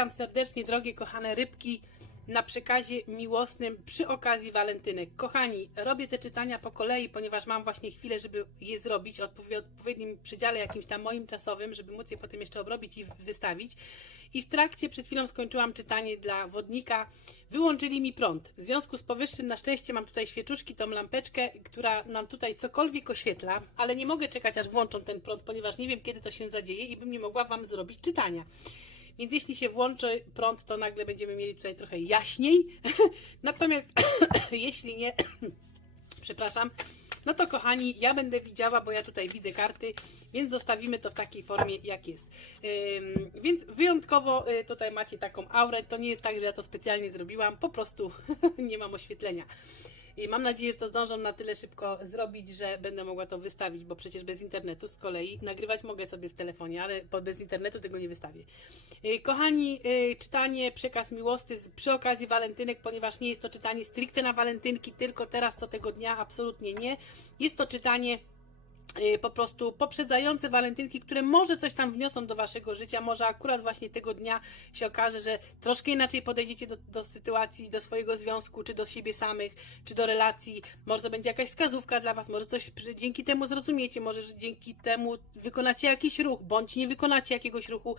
Witam serdecznie, drogie kochane rybki, na przekazie miłosnym przy okazji walentynek. Kochani, robię te czytania po kolei, ponieważ mam właśnie chwilę, żeby je zrobić odpowie- odpowiednim przedziale jakimś tam moim czasowym, żeby móc je potem jeszcze obrobić i wystawić. I w trakcie przed chwilą skończyłam czytanie dla wodnika. Wyłączyli mi prąd. W związku z powyższym na szczęście mam tutaj świeczuszki, tą lampeczkę, która nam tutaj cokolwiek oświetla, ale nie mogę czekać aż włączą ten prąd, ponieważ nie wiem kiedy to się zadzieje i bym nie mogła Wam zrobić czytania. Więc jeśli się włączy prąd, to nagle będziemy mieli tutaj trochę jaśniej. Natomiast jeśli nie, przepraszam, no to kochani, ja będę widziała, bo ja tutaj widzę karty, więc zostawimy to w takiej formie, jak jest. Więc wyjątkowo y, tutaj macie taką aurę. To nie jest tak, że ja to specjalnie zrobiłam, po prostu nie mam oświetlenia. I mam nadzieję, że to zdążą na tyle szybko zrobić, że będę mogła to wystawić, bo przecież bez internetu z kolei nagrywać mogę sobie w telefonie, ale bez internetu tego nie wystawię. Y, Kochani, y, czytanie przekaz miłosny przy okazji walentynek, ponieważ nie jest to czytanie stricte na walentynki, tylko teraz co tego dnia, absolutnie nie. Jest to czytanie po prostu poprzedzające walentynki, które może coś tam wniosą do waszego życia, może akurat właśnie tego dnia się okaże, że troszkę inaczej podejdziecie do, do sytuacji, do swojego związku, czy do siebie samych, czy do relacji, może to będzie jakaś wskazówka dla was, może coś dzięki temu zrozumiecie, może że dzięki temu wykonacie jakiś ruch, bądź nie wykonacie jakiegoś ruchu,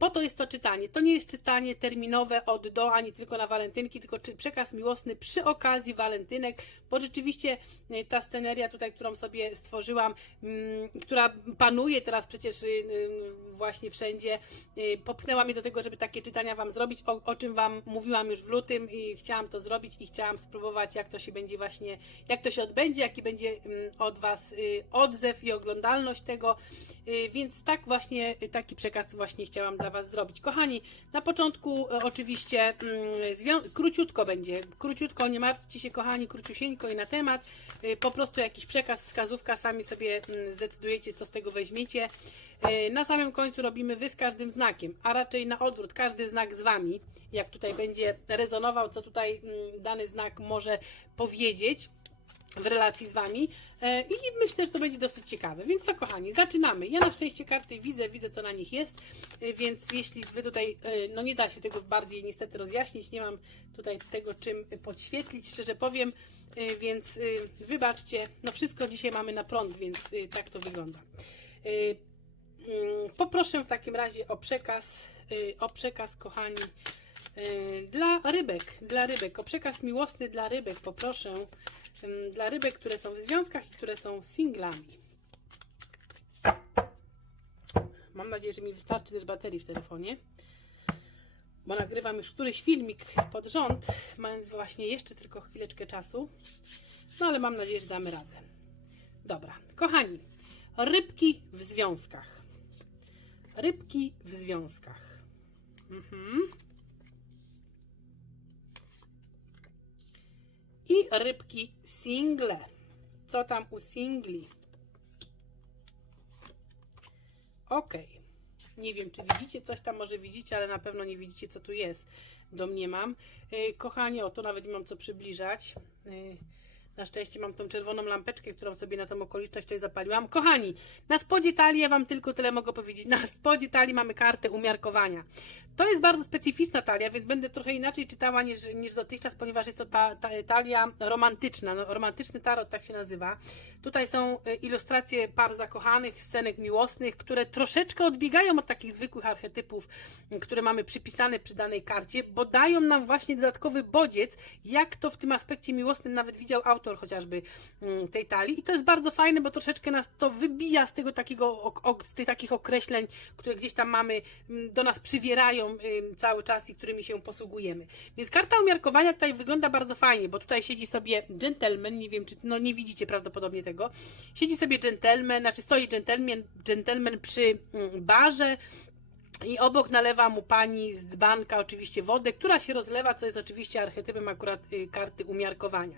po to jest to czytanie. To nie jest czytanie terminowe od do, ani tylko na walentynki, tylko przekaz miłosny przy okazji walentynek, bo rzeczywiście y, ta sceneria tutaj, którą sobie stworzyłam, mm, która panuje teraz przecież y, y, właśnie wszędzie, y, popchnęła mnie do tego, żeby takie czytania Wam zrobić, o, o czym Wam mówiłam już w lutym i chciałam to zrobić i chciałam spróbować, jak to się będzie właśnie, jak to się odbędzie, jaki będzie mm, od Was y, odzew i oglądalność tego, Więc tak właśnie, taki przekaz właśnie chciałam dla Was zrobić. Kochani, na początku y, oczywiście mm, króciutko będzie, króciutko, nie martwcie się kochani, króciusieńko i na temat, Y, po prostu jakiś przekaz, wskazówka, sami sobie mm, zdecydujecie, co z tego weźmiecie. Y, Na samym końcu robimy Wy z każdym znakiem, a raczej na odwrót, każdy znak z Wami, jak tutaj będzie rezonował, co tutaj mm, dany znak może powiedzieć w relacji z Wami E, i myślę, że to będzie dosyć ciekawe. Więc co kochani, zaczynamy. Ja na szczęście karty widzę, widzę co na nich jest, e, więc jeśli Wy tutaj, e, no nie da się tego bardziej niestety rozjaśnić, nie mam tutaj tego czym podświetlić, szczerze powiem, więc wybaczcie, no wszystko dzisiaj mamy na prąd, więc tak to wygląda. Mm, Poproszę w takim razie o przekaz, o przekaz, kochani, dla rybek, dla rybek, o przekaz miłosny dla rybek, poproszę, dla rybek, które są w związkach i które są singlami. Mam nadzieję, że mi wystarczy też baterii w telefonie, bo nagrywam już któryś filmik pod rząd, mając właśnie jeszcze tylko chwileczkę czasu, no ale mam nadzieję, że damy radę. Dobra, kochani, rybki w związkach. Rybki w związkach. Mhm. I rybki single. Co tam u singli? Ok. Nie wiem, czy widzicie coś tam, może widzicie, ale na pewno nie widzicie, co tu jest. Domniemam. Yy, kochani, o, tu nawet nie mam co przybliżać. Na szczęście mam tą czerwoną lampeczkę, którą sobie na tą okoliczność tutaj zapaliłam. Kochani, na spodzie talii ja Wam tylko tyle mogę powiedzieć. Na spodzie talii mamy kartę umiarkowania. To jest bardzo specyficzna talia, więc będę trochę inaczej czytała niż, niż dotychczas, ponieważ jest to ta, ta, talia romantyczna. No, romantyczny tarot tak się nazywa. Tutaj są e, ilustracje par zakochanych, scenek miłosnych, które troszeczkę odbiegają od takich zwykłych archetypów, które mamy przypisane przy danej karcie, bo dają nam właśnie dodatkowy bodziec, jak to w tym aspekcie miłosnym nawet widział autor chociażby tej talii. I to jest bardzo fajne, bo troszeczkę nas to wybija z tego takiego, z tych takich określeń, które gdzieś tam mamy, do nas przywierają ym, cały czas i którymi się posługujemy. Więc karta umiarkowania tutaj wygląda bardzo fajnie, bo tutaj siedzi sobie gentleman, nie wiem czy, no nie widzicie prawdopodobnie tego, siedzi sobie gentleman, znaczy stoi gentleman, gentleman przy mm, barze, i obok nalewa mu pani z dzbanka oczywiście wodę, która się rozlewa, co jest oczywiście archetypem akurat y, karty umiarkowania.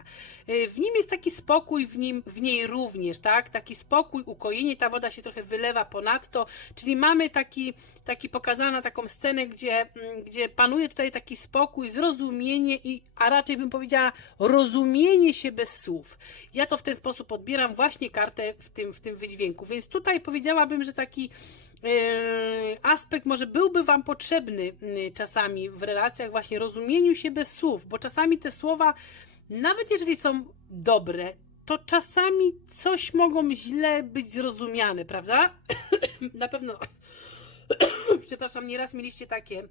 Y, w nim jest taki spokój, w, nim, w niej również, tak? Taki spokój, ukojenie, ta woda się trochę wylewa ponadto, czyli mamy taki, taki pokazana taką scenę, gdzie, mm, gdzie panuje tutaj taki spokój, zrozumienie i, a raczej bym powiedziała, rozumienie się bez słów. Ja to w ten sposób odbieram właśnie kartę w tym, w tym wydźwięku, więc tutaj powiedziałabym, że taki aspekt może byłby Wam potrzebny y, czasami w relacjach, właśnie rozumieniu się bez słów, bo czasami te słowa, nawet jeżeli są dobre, to czasami coś mogą źle być zrozumiane, prawda? Na pewno, przepraszam, nieraz mieliście takie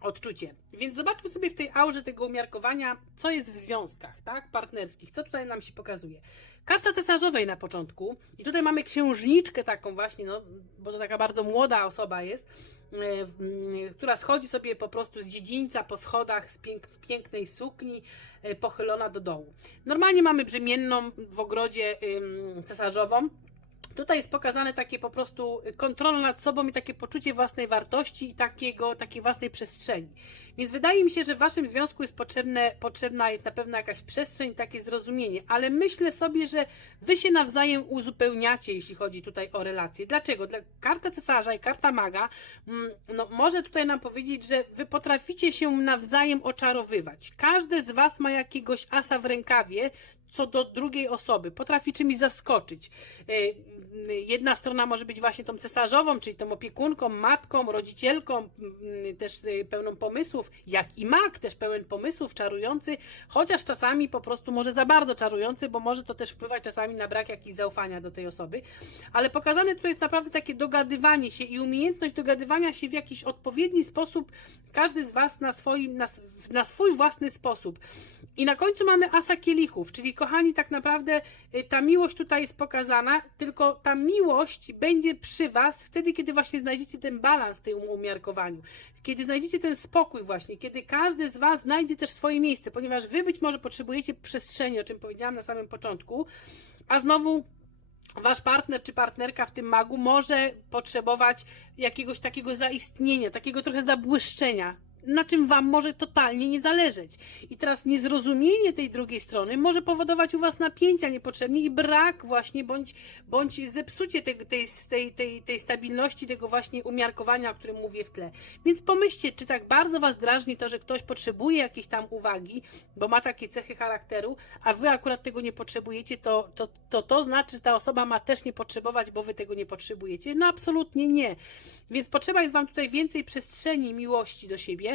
odczucie. Więc zobaczmy sobie w tej aurze tego umiarkowania, co jest w związkach, tak, partnerskich, co tutaj nam się pokazuje. Karta cesarzowej na początku i tutaj mamy księżniczkę taką właśnie, no, bo to taka bardzo młoda osoba jest, e, która schodzi sobie po prostu z dziedzińca po schodach w pięknej sukni, e, pochylona do dołu. Normalnie mamy brzemienną w ogrodzie cesarzową, Tutaj jest pokazane takie po prostu kontrola nad sobą i takie poczucie własnej wartości i takiego, takiej własnej przestrzeni. Więc wydaje mi się, że w Waszym związku jest potrzebne, potrzebna jest na pewno jakaś przestrzeń, takie zrozumienie, ale myślę sobie, że Wy się nawzajem uzupełniacie, jeśli chodzi tutaj o relacje. Dlaczego? Dla karta cesarza i karta maga mm, no, może tutaj nam powiedzieć, że Wy potraficie się nawzajem oczarowywać. Każde z Was ma jakiegoś asa w rękawie, co do drugiej osoby, potrafi czymś zaskoczyć. E, Jedna strona może być właśnie tą cesarzową, czyli tą opiekunką, matką, rodzicielką, też e, pełną pomysłów, jak i mak, też pełen pomysłów, czarujący, chociaż czasami po prostu może za bardzo czarujący, bo może to też wpływać czasami na brak jakiegoś zaufania do tej osoby. Ale pokazane tu jest naprawdę takie dogadywanie się i umiejętność dogadywania się w jakiś odpowiedni sposób, każdy z Was na, swoim, na, na swój własny sposób. I na końcu mamy asa kielichów, czyli kochani, tak naprawdę y, ta miłość tutaj jest pokazana, tylko ta miłość będzie przy Was wtedy, kiedy właśnie znajdziecie ten balans w tym umiarkowaniu. Kiedy znajdziecie ten spokój właśnie, kiedy każdy z Was znajdzie też swoje miejsce, ponieważ Wy być może potrzebujecie przestrzeni, o czym powiedziałam na samym początku, a znowu Wasz partner czy partnerka w tym magu może potrzebować jakiegoś takiego zaistnienia, takiego trochę zabłyszczenia, na czym wam może totalnie nie zależeć. I teraz niezrozumienie tej drugiej strony może powodować u was napięcia niepotrzebnie i brak właśnie, bądź, bądź zepsucie tej, tej, tej, tej, tej stabilności, tego właśnie umiarkowania, o którym mówię w tle. Więc pomyślcie, czy tak bardzo was drażni to, że ktoś potrzebuje jakiejś tam uwagi, bo ma takie cechy charakteru, a wy akurat tego nie potrzebujecie, to to, to, to znaczy, że ta osoba ma też nie potrzebować, bo wy tego nie potrzebujecie. No absolutnie nie. Więc potrzeba jest wam tutaj więcej przestrzeni miłości do siebie,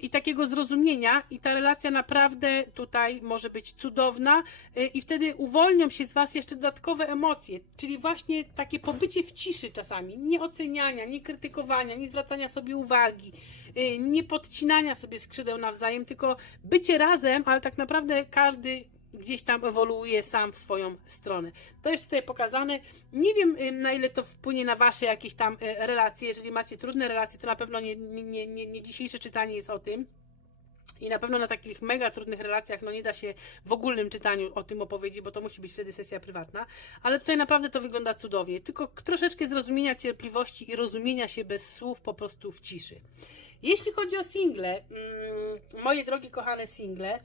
i takiego zrozumienia, i ta relacja naprawdę tutaj może być cudowna, y, i wtedy uwolnią się z Was jeszcze dodatkowe emocje, czyli właśnie takie pobycie w ciszy czasami, nie oceniania, nie krytykowania, nie zwracania sobie uwagi, y, nie podcinania sobie skrzydeł nawzajem, tylko bycie razem, ale tak naprawdę każdy gdzieś tam ewoluuje sam w swoją stronę. To jest tutaj pokazane. Nie wiem, na ile to wpłynie na Wasze jakieś tam y, relacje. Jeżeli macie trudne relacje, to na pewno nie, nie, nie, nie dzisiejsze czytanie jest o tym. I na pewno na takich mega trudnych relacjach no nie da się w ogólnym czytaniu o tym opowiedzieć, bo to musi być wtedy sesja prywatna. Ale tutaj naprawdę to wygląda cudownie. Tylko troszeczkę zrozumienia cierpliwości i rozumienia się bez słów po prostu w ciszy. Jeśli chodzi o single, mm, moje drogie kochane single,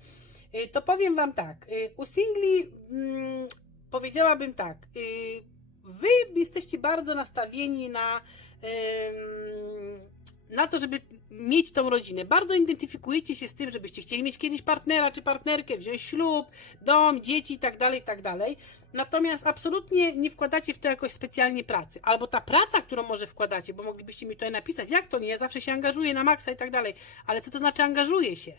to powiem Wam tak. y, U singli mm, powiedziałabym tak. y, Wy jesteście bardzo nastawieni na, na to, żeby mieć tą rodzinę. Bardzo identyfikujecie się z tym, żebyście chcieli mieć kiedyś partnera czy partnerkę, wziąć ślub, dom, dzieci i tak Natomiast absolutnie nie wkładacie w to jakoś specjalnie pracy. Albo ta praca, którą może wkładacie, bo moglibyście mi tutaj napisać, jak to nie, ja zawsze się angażuję na maksa i tak dalej. Ale co to znaczy angażuję się?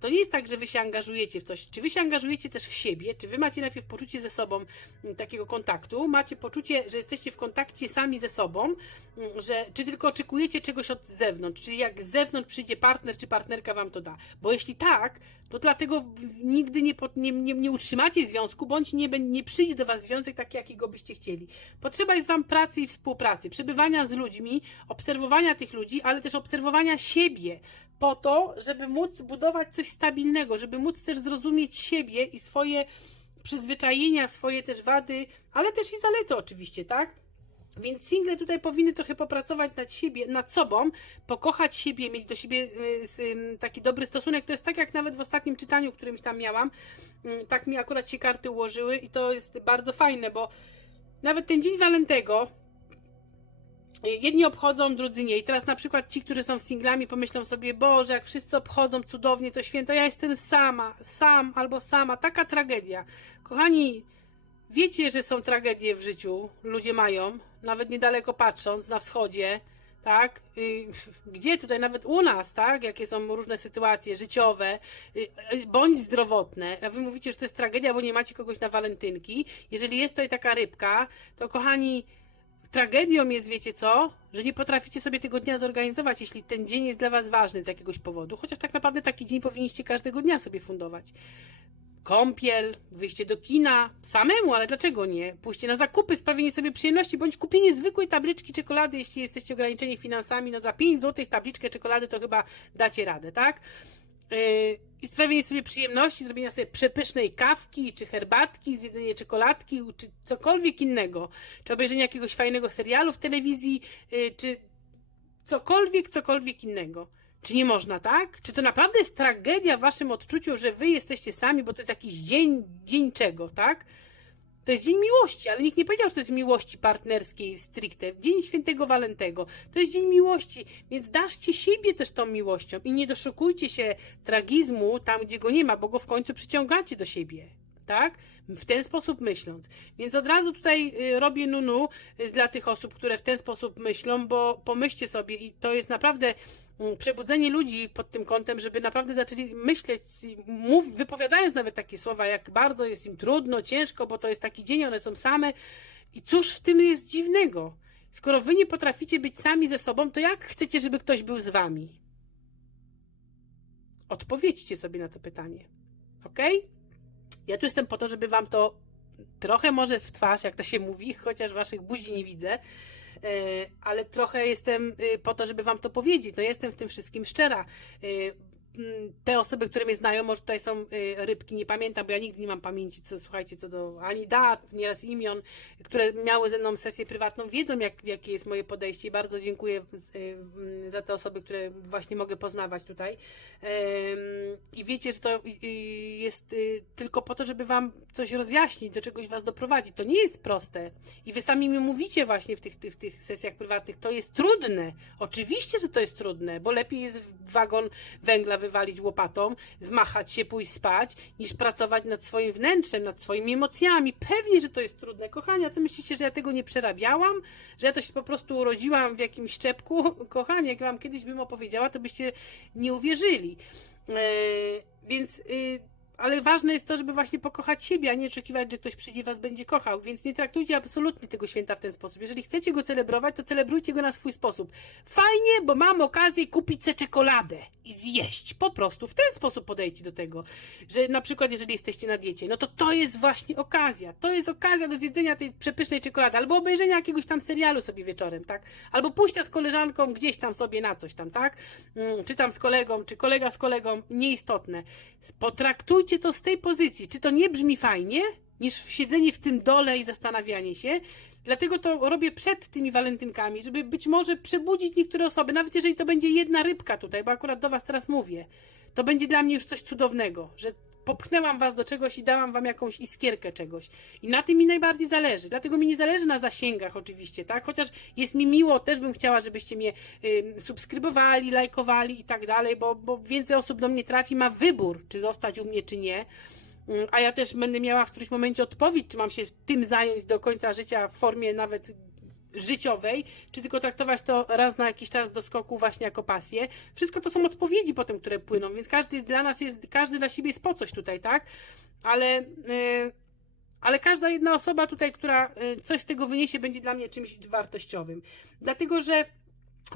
To nie jest tak, że wy się angażujecie w coś. Czy wy się angażujecie też w siebie? Czy wy macie najpierw poczucie ze sobą m, takiego kontaktu? Macie poczucie, że jesteście w kontakcie sami ze sobą? M, Że, czy tylko oczekujecie czegoś od zewnątrz? Czy jak z zewnątrz przyjdzie partner czy partnerka wam to da? Bo jeśli tak, to dlatego nigdy nie, pod- nie, nie, nie utrzymacie związku, bądź nie, nie przyjdzie do Was związek taki, jakiego byście chcieli. Potrzeba jest Wam pracy i współpracy, przebywania z ludźmi, obserwowania tych ludzi, ale też obserwowania siebie, po to, żeby móc budować coś stabilnego, żeby móc też zrozumieć siebie i swoje przyzwyczajenia, swoje też wady, ale też i zalety oczywiście, tak? Więc single tutaj powinny trochę popracować nad siebie, nad sobą, pokochać siebie, mieć do siebie y, taki dobry stosunek. To jest tak jak nawet w ostatnim czytaniu, którymś tam miałam. Ym, Tak mi akurat się karty ułożyły i to jest bardzo fajne, bo nawet ten dzień Walentego y, jedni obchodzą, drudzy nie. I teraz na przykład ci, którzy są singlami, pomyślą sobie, Boże, jak wszyscy obchodzą cudownie to święto, ja jestem sama, sam albo sama. Taka tragedia. Kochani, Wiecie, że są tragedie w życiu, ludzie mają, nawet niedaleko patrząc, na wschodzie, tak? Gdzie tutaj, nawet u nas, tak? Jakie są różne sytuacje życiowe, y, y, bądź zdrowotne, a wy mówicie, że to jest tragedia, bo nie macie kogoś na walentynki. Jeżeli jest tutaj taka rybka, to kochani, tragedią jest, wiecie co? Że nie potraficie sobie tego dnia zorganizować, jeśli ten dzień jest dla was ważny z jakiegoś powodu. Chociaż tak naprawdę taki dzień powinniście każdego dnia sobie fundować kąpiel, wyjście do kina, samemu, ale dlaczego nie? Pójście na zakupy, sprawienie sobie przyjemności, bądź kupienie zwykłej tabliczki czekolady, jeśli jesteście ograniczeni finansami, no za 5 zł tabliczkę czekolady to chyba dacie radę, tak? Yy, I sprawienie sobie przyjemności, zrobienia sobie przepysznej kawki, czy herbatki, zjedzenie czekoladki, czy cokolwiek innego, czy obejrzenie jakiegoś fajnego serialu w telewizji, yy, czy cokolwiek, cokolwiek innego. Czy nie można, tak? Czy to naprawdę jest tragedia w waszym odczuciu, że wy jesteście sami, bo to jest jakiś dzień, dzień czego, tak? To jest dzień miłości, ale nikt nie powiedział, że to jest miłości partnerskiej stricte. Dzień świętego Walentego. To jest dzień miłości, więc daszcie siebie też tą miłością i nie doszukujcie się tragizmu tam, gdzie go nie ma, bo go w końcu przyciągacie do siebie. Tak? W ten sposób myśląc. Więc od razu tutaj y, robię nunu y, dla tych osób, które w ten sposób myślą, bo pomyślcie sobie i to jest naprawdę przebudzenie ludzi pod tym kątem, żeby naprawdę zaczęli myśleć, mów, wypowiadając nawet takie słowa, jak bardzo jest im trudno, ciężko, bo to jest taki dzień, one są same. I cóż w tym jest dziwnego? Skoro wy nie potraficie być sami ze sobą, to jak chcecie, żeby ktoś był z wami? Odpowiedzcie sobie na to pytanie. Ok? Ja tu jestem po to, żeby wam to trochę może w twarz, jak to się mówi, chociaż waszych buzi nie widzę, ale trochę jestem y, po to, żeby wam to powiedzieć. No jestem w tym wszystkim szczera. Mm, Te osoby, które mnie znają, może tutaj są y, rybki, nie pamiętam, bo ja nigdy nie mam pamięci, co słuchajcie, co do ani dat, nieraz imion, które miały ze mną sesję prywatną, wiedzą, jak, jakie jest moje podejście i bardzo dziękuję y, za te osoby, które właśnie mogę poznawać tutaj. I wiecie, że to jest y, tylko po to, żeby wam coś rozjaśnić, do czegoś was doprowadzić. To nie jest proste. I wy sami mi mówicie właśnie w tych, w tych sesjach prywatnych, to jest trudne. Oczywiście, że to jest trudne, bo lepiej jest wagon węgla wywalić łopatą, zmachać się, pójść spać, niż pracować nad swoim wnętrzem, nad swoimi emocjami. Pewnie, że to jest trudne. Kochania, co myślicie, że ja tego nie przerabiałam? Że ja to się po prostu urodziłam w jakimś szczepku? Kochani, jak wam kiedyś bym opowiedziała, to byście nie uwierzyli. E, więc, y, ale ważne jest to, żeby właśnie pokochać siebie, a nie oczekiwać, że ktoś przyjdzie was będzie kochał. Więc nie traktujcie absolutnie tego święta w ten sposób. Jeżeli chcecie go celebrować, to celebrujcie go na swój sposób. Fajnie, bo mam okazję kupić sobie czekoladę i zjeść. Po prostu w ten sposób podejdźcie do tego. Że na przykład, jeżeli jesteście na diecie, no to to jest właśnie okazja. To jest okazja do zjedzenia tej przepysznej czekolady albo obejrzenia jakiegoś tam serialu sobie wieczorem, tak? Albo pójścia z koleżanką gdzieś tam sobie na coś tam, tak? Mm, Czy tam z kolegą, czy kolega z kolegą, nieistotne. Potraktujcie to z tej pozycji. Czy to nie brzmi fajnie, niż siedzenie w tym dole i zastanawianie się? Dlatego to robię przed tymi walentynkami, żeby być może przebudzić niektóre osoby, nawet jeżeli to będzie jedna rybka tutaj, bo akurat do Was teraz mówię. To będzie dla mnie już coś cudownego, że popchnęłam Was do czegoś i dałam Wam jakąś iskierkę czegoś. I na tym mi najbardziej zależy. Dlatego mi nie zależy na zasięgach oczywiście, tak? Chociaż jest mi miło, też bym chciała, żebyście mnie y, subskrybowali, lajkowali i tak dalej, bo, bo więcej osób do mnie trafi, ma wybór, czy zostać u mnie, czy nie. Mm, A ja też będę miała w którymś momencie odpowiedź, czy mam się tym zająć do końca życia w formie nawet życiowej, czy tylko traktować to raz na jakiś czas do skoku właśnie jako pasję. Wszystko to są odpowiedzi potem, które płyną, więc każdy dla nas jest, każdy dla siebie jest po coś tutaj, tak? Ale, yy, ale każda jedna osoba tutaj, która yy, coś z tego wyniesie, będzie dla mnie czymś wartościowym. Dlatego, że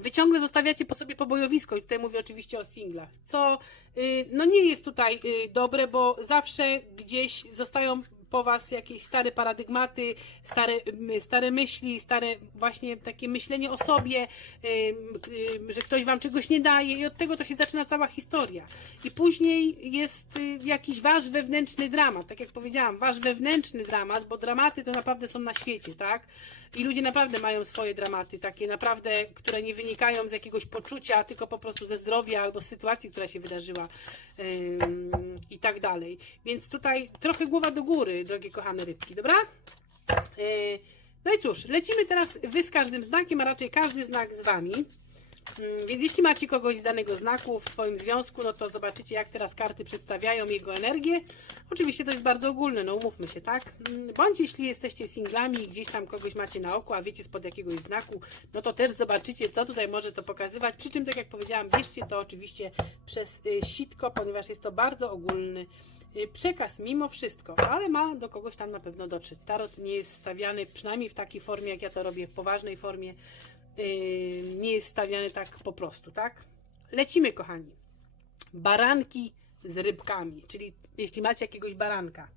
Wy ciągle zostawiacie po sobie pobojowisko i tutaj mówię oczywiście o singlach, co y, no nie jest tutaj y, dobre, bo zawsze gdzieś zostają po was jakieś stare paradygmaty, stare, stare myśli, stare właśnie takie myślenie o sobie, że ktoś wam czegoś nie daje i od tego to się zaczyna cała historia. I później jest y, jakiś wasz wewnętrzny dramat, tak jak powiedziałam, wasz wewnętrzny dramat, bo dramaty to naprawdę są na świecie, tak? I ludzie naprawdę mają swoje dramaty, takie naprawdę, które nie wynikają z jakiegoś poczucia, tylko po prostu ze zdrowia albo z sytuacji, która się wydarzyła ym, i tak dalej. Więc tutaj trochę głowa do góry, drogie kochane rybki, dobra? Yy, no i cóż, lecimy teraz wy z każdym znakiem, a raczej każdy znak z wami. Mm, Więc jeśli macie kogoś z danego znaku w swoim związku, no to zobaczycie, jak teraz karty przedstawiają jego energię. Oczywiście to jest bardzo ogólne, no umówmy się, tak? Mm, Bądź jeśli jesteście singlami i gdzieś tam kogoś macie na oku, a wiecie spod jakiegoś znaku, no to też zobaczycie, co tutaj może to pokazywać. Przy czym, tak jak powiedziałam, bierzcie to oczywiście przez y, sitko, ponieważ jest to bardzo ogólny y, przekaz mimo wszystko, ale ma do kogoś tam na pewno dotrzeć. Tarot nie jest stawiany, przynajmniej w takiej formie, jak ja to robię, w poważnej formie, nie jest stawiany tak po prostu, tak? Lecimy, kochani. Baranki z rybkami, czyli jeśli macie jakiegoś baranka.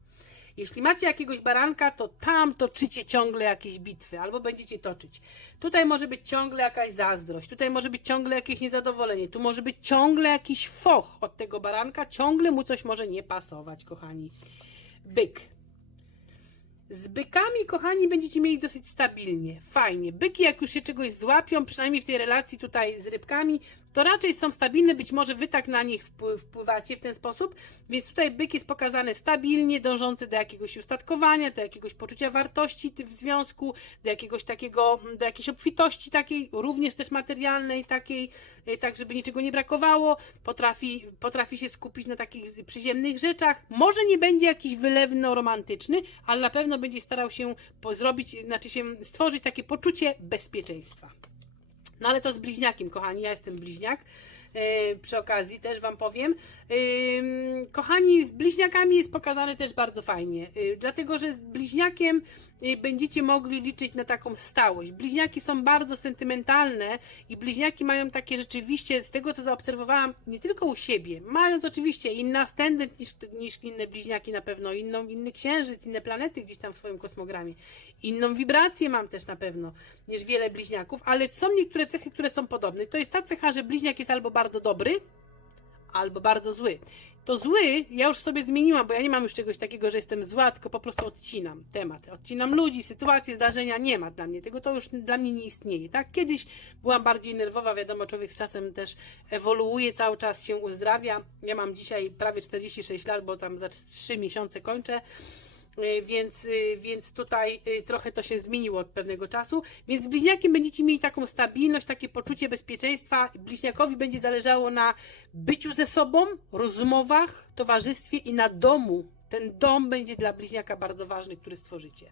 Jeśli macie jakiegoś baranka, to tam toczycie ciągle jakieś bitwy, albo będziecie toczyć. Tutaj może być ciągle jakaś zazdrość, tutaj może być ciągle jakieś niezadowolenie, tu może być ciągle jakiś foch od tego baranka, ciągle mu coś może nie pasować, kochani. Byk. Z bykami, kochani, będziecie mieli dosyć stabilnie, fajnie. Byki, jak już się czegoś złapią, przynajmniej w tej relacji tutaj z rybkami, to raczej są stabilne, być może wy tak na nich wpły- wpływacie w ten sposób, więc tutaj byk jest pokazany stabilnie, dążący do jakiegoś ustatkowania, do jakiegoś poczucia wartości w związku, do jakiegoś takiego, do jakiejś obfitości takiej, również też materialnej takiej, y, tak żeby niczego nie brakowało, potrafi, potrafi się skupić na takich przyziemnych rzeczach, może nie będzie jakiś wylewno-romantyczny, ale na pewno będzie starał się zrobić, znaczy się stworzyć takie poczucie bezpieczeństwa. No ale co z bliźniakiem, kochani? Ja jestem bliźniak. E, przy okazji też Wam powiem. Ym, kochani, z bliźniakami jest pokazane też bardzo fajnie, y, dlatego że z bliźniakiem będziecie mogli liczyć na taką stałość. Bliźniaki są bardzo sentymentalne i bliźniaki mają takie rzeczywiście, z tego co zaobserwowałam, nie tylko u siebie, mając oczywiście inny ascendent niż, niż inne bliźniaki na pewno, inną, inny księżyc, inne planety gdzieś tam w swoim kosmogramie. Inną wibrację mam też na pewno niż wiele bliźniaków, ale są niektóre cechy, które są podobne. To jest ta cecha, że bliźniak jest albo bardzo dobry, albo bardzo zły. To zły ja już sobie zmieniłam, bo ja nie mam już czegoś takiego, że jestem zła, tylko po prostu odcinam temat. Odcinam ludzi, sytuacje, zdarzenia, nie ma dla mnie tego, to już dla mnie nie istnieje. Tak, kiedyś byłam bardziej nerwowa, wiadomo, człowiek z czasem też ewoluuje, cały czas się uzdrawia. Ja mam dzisiaj prawie 46 lat, bo tam za 3 miesiące kończę. Y, Więc, y, więc tutaj y, trochę to się zmieniło od pewnego czasu. Więc z bliźniakiem będziecie mieli taką stabilność, takie poczucie bezpieczeństwa. Bliźniakowi będzie zależało na byciu ze sobą, rozmowach, towarzystwie i na domu. Ten dom będzie dla bliźniaka bardzo ważny, który stworzycie.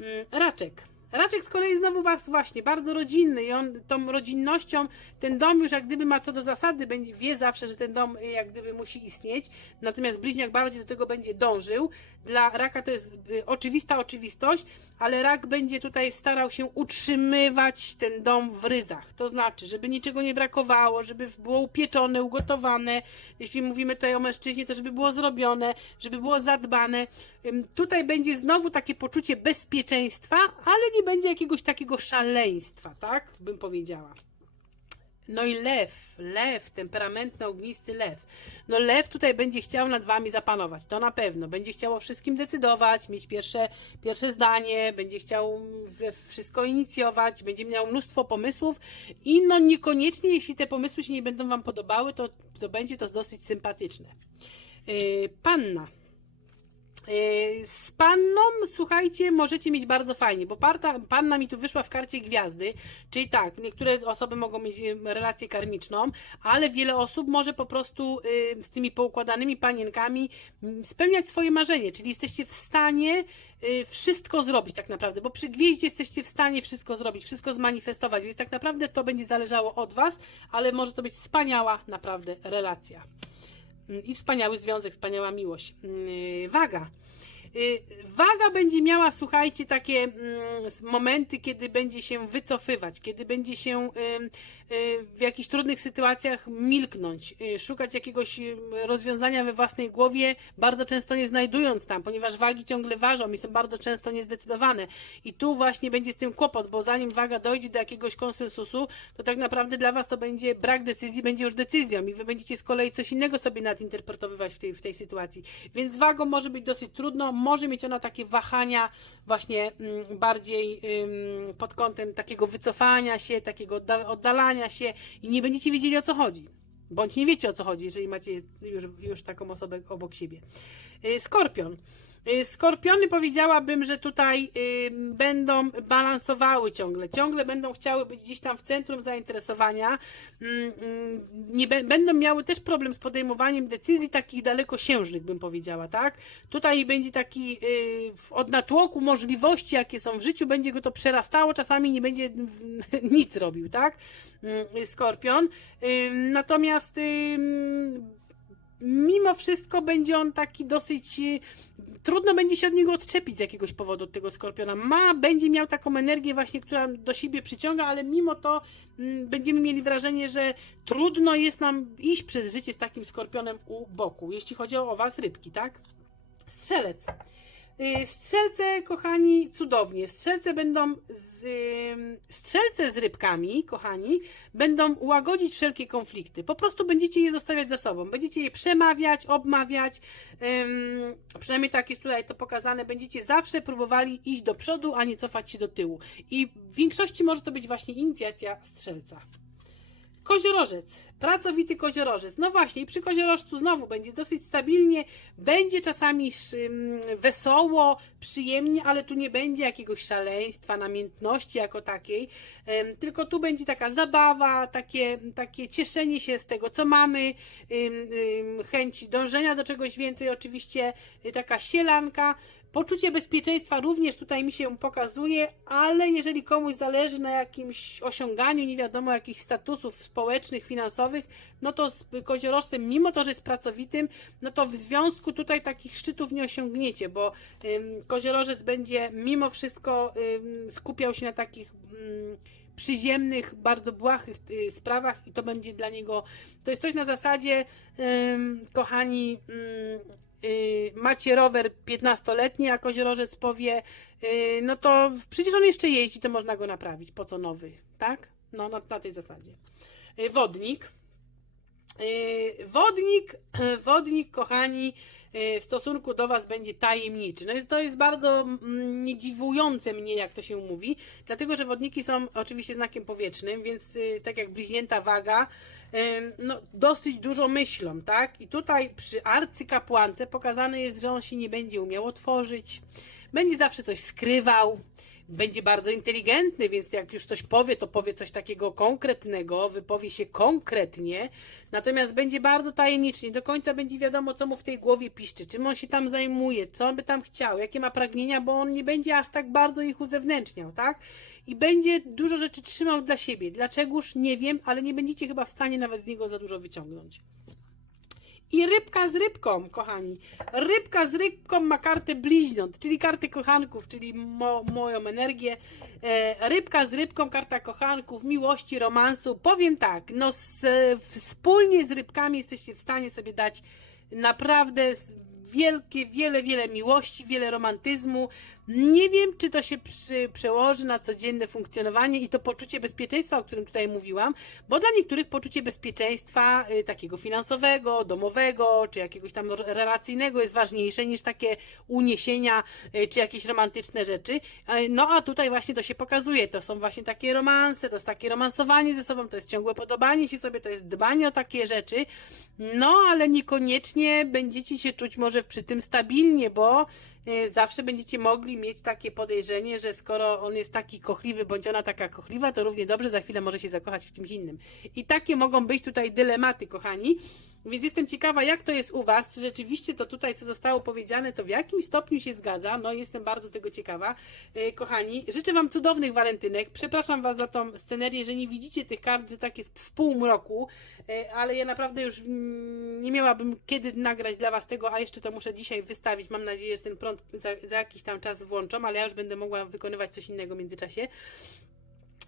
Mm, Raczek. Raczek z kolei znowu was właśnie bardzo rodzinny i on tą rodzinnością, ten dom już jak gdyby ma co do zasady, będzie, wie zawsze, że ten dom jak gdyby musi istnieć, natomiast bliźniak bardziej do tego będzie dążył. Dla raka to jest y, oczywista oczywistość, ale rak będzie tutaj starał się utrzymywać ten dom w ryzach. To znaczy, żeby niczego nie brakowało, żeby było upieczone, ugotowane. Jeśli mówimy tutaj o mężczyźnie, to żeby było zrobione, żeby było zadbane. Tutaj będzie znowu takie poczucie bezpieczeństwa, ale nie będzie jakiegoś takiego szaleństwa, tak? Bym powiedziała. No i lew, lew, temperamentny, ognisty lew. No lew tutaj będzie chciał nad wami zapanować, to na pewno. Będzie chciał o wszystkim decydować, mieć pierwsze, pierwsze zdanie, będzie chciał wszystko inicjować, będzie miał mnóstwo pomysłów i no niekoniecznie, jeśli te pomysły się nie będą wam podobały, to, to będzie to dosyć sympatyczne. Yy, panna. Yy, Z panną, słuchajcie, możecie mieć bardzo fajnie, bo parta, panna mi tu wyszła w karcie gwiazdy, czyli tak, niektóre osoby mogą mieć yy, relację karmiczną, ale wiele osób może po prostu yy, z tymi poukładanymi panienkami mm, spełniać swoje marzenie, czyli jesteście w stanie wszystko zrobić tak naprawdę, bo przy gwieździe jesteście w stanie wszystko zrobić, wszystko zmanifestować, więc tak naprawdę to będzie zależało od Was, ale może to być wspaniała naprawdę relacja. Mm, i wspaniały związek, wspaniała miłość. Yy, Waga. Yy, Waga będzie miała, słuchajcie, takie mm, momenty, kiedy będzie się wycofywać, kiedy będzie się y, w jakichś trudnych sytuacjach milknąć, y, szukać jakiegoś rozwiązania we własnej głowie, bardzo często nie znajdując tam, ponieważ wagi ciągle ważą i są bardzo często niezdecydowane. I tu właśnie będzie z tym kłopot, bo zanim waga dojdzie do jakiegoś konsensusu, to tak naprawdę dla Was to będzie brak decyzji, będzie już decyzją i Wy będziecie z kolei coś innego sobie nadinterpretowywać w tej, w tej sytuacji. Więc wagą może być dosyć trudno, może mieć ona takie wahania właśnie mm, bardziej pod kątem takiego wycofania się, takiego odda- oddalania się i nie będziecie wiedzieli o co chodzi. Bądź nie wiecie o co chodzi, jeżeli macie już, już taką osobę obok siebie. Y, Skorpion. Y, Skorpiony powiedziałabym, że tutaj y, będą balansowały ciągle. Ciągle będą chciały być gdzieś tam w centrum zainteresowania. Mm, mm, Nie będą miały też problem z podejmowaniem decyzji takich dalekosiężnych, bym powiedziała, tak? Tutaj będzie taki y, od natłoku możliwości, jakie są w życiu, będzie go to przerastało, czasami nie będzie nic robił, tak? Mm, Skorpion. Natomiast mimo wszystko będzie on taki dosyć. y, Trudno będzie się od niego odczepić z jakiegoś powodu od tego skorpiona. Ma, będzie miał taką energię właśnie, która do siebie przyciąga, ale mimo to mm, będziemy mieli wrażenie, że trudno jest nam iść przez życie z takim skorpionem u boku, jeśli chodzi o was rybki, tak? Strzelec. Y, Strzelce, kochani, cudownie. Strzelce będą z, strzelce z rybkami, kochani, będą łagodzić wszelkie konflikty. Po prostu będziecie je zostawiać za sobą. Będziecie je przemawiać, obmawiać. przynajmniej tak jest tutaj to pokazane. Będziecie zawsze próbowali iść do przodu, a nie cofać się do tyłu. I w większości może to być właśnie inicjacja strzelca. Koziorożec, pracowity koziorożec. No właśnie, przy koziorożcu znowu będzie dosyć stabilnie, będzie czasami ym, wesoło, przyjemnie, ale tu nie będzie jakiegoś szaleństwa, namiętności jako takiej, tylko tu będzie taka zabawa, takie, takie cieszenie się z tego, co mamy, chęć dążenia do czegoś więcej, oczywiście y, taka sielanka. Poczucie bezpieczeństwa również tutaj mi się pokazuje, ale jeżeli komuś zależy na jakimś osiąganiu, nie wiadomo jakich statusów społecznych, finansowych, no to z koziorożcem, mimo to, że jest pracowitym, no to w związku tutaj takich szczytów nie osiągniecie, bo ym, koziorożec będzie mimo wszystko ym, skupiał się na takich ym, przyziemnych, bardzo błahych y, sprawach i to będzie dla niego, to jest coś na zasadzie, kochani, macie rower 15-letni, a koziorożec powie, y, no to przecież on jeszcze jeździ, to można go naprawić, po co nowy, tak? No, na, na tej zasadzie. Y, Wodnik. Y, Wodnik, wodnik, kochani, y, w stosunku do Was będzie tajemniczy. No to jest bardzo mm, niedziwujące mnie, jak to się mówi, dlatego że wodniki są oczywiście znakiem powietrznym, więc y, tak jak bliźnięta waga, no, dosyć dużo myślą, tak? I tutaj przy arcykapłance pokazane jest, że on się nie będzie umiał otworzyć, będzie zawsze coś skrywał, będzie bardzo inteligentny, więc jak już coś powie, to powie coś takiego konkretnego, wypowie się konkretnie, natomiast będzie bardzo tajemniczy, nie do końca będzie wiadomo, co mu w tej głowie piszczy, czym on się tam zajmuje, co on by tam chciał, jakie ma pragnienia, bo on nie będzie aż tak bardzo ich uzewnętrzniał, tak? I będzie dużo rzeczy trzymał dla siebie. Dlaczegoż nie wiem, ale nie będziecie chyba w stanie nawet z niego za dużo wyciągnąć. I rybka z rybką, kochani. Rybka z rybką ma kartę bliźniąt, czyli kartę kochanków, czyli mo, moją energię. E, rybka z rybką, karta kochanków, miłości, romansu. Powiem tak, no z, wspólnie z rybkami jesteście w stanie sobie dać naprawdę wielkie, wiele, wiele miłości, wiele romantyzmu. Nie wiem, czy to się przy, przełoży na codzienne funkcjonowanie i to poczucie bezpieczeństwa, o którym tutaj mówiłam, bo dla niektórych poczucie bezpieczeństwa y, takiego finansowego, domowego, czy jakiegoś tam relacyjnego jest ważniejsze niż takie uniesienia, y, czy jakieś romantyczne rzeczy. Y, No a tutaj właśnie to się pokazuje. To są właśnie takie romanse, to jest takie romansowanie ze sobą, to jest ciągłe podobanie się sobie, to jest dbanie o takie rzeczy. No, ale niekoniecznie będziecie się czuć może przy tym stabilnie, bo zawsze będziecie mogli mieć takie podejrzenie, że skoro on jest taki kochliwy, bądź ona taka kochliwa, to równie dobrze za chwilę może się zakochać w kimś innym. I takie mogą być tutaj dylematy, kochani. Więc jestem ciekawa, jak to jest u Was, czy rzeczywiście to tutaj, co zostało powiedziane, to w jakim stopniu się zgadza. No, jestem bardzo tego ciekawa. E, Kochani, życzę Wam cudownych walentynek. Przepraszam Was za tą scenerię, że nie widzicie tych kart, że tak jest w półmroku, e, ale ja naprawdę już mm, nie miałabym kiedy nagrać dla Was tego, a jeszcze to muszę dzisiaj wystawić. Mam nadzieję, że ten prąd za, za jakiś tam czas włączą, ale ja już będę mogła wykonywać coś innego w międzyczasie.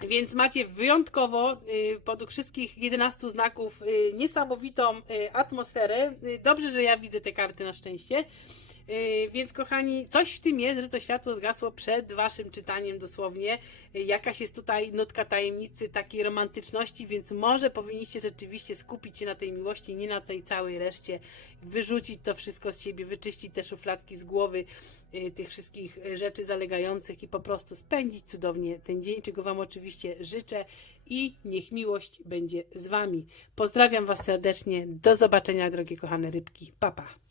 Więc macie wyjątkowo y, pod wszystkich 11 znaków y, niesamowitą y, atmosferę. Dobrze, że ja widzę te karty na szczęście. Y, Więc kochani, coś w tym jest, że to światło zgasło przed waszym czytaniem dosłownie. Y, Jakaś jest tutaj nutka tajemnicy, takiej romantyczności, więc może powinniście rzeczywiście skupić się na tej miłości, nie na tej całej reszcie. Wyrzucić to wszystko z siebie, wyczyścić te szufladki z głowy y, tych wszystkich rzeczy zalegających i po prostu spędzić cudownie ten dzień, czego wam oczywiście życzę i niech miłość będzie z wami. Pozdrawiam was serdecznie. Do zobaczenia, drogie kochane rybki. Pa, pa.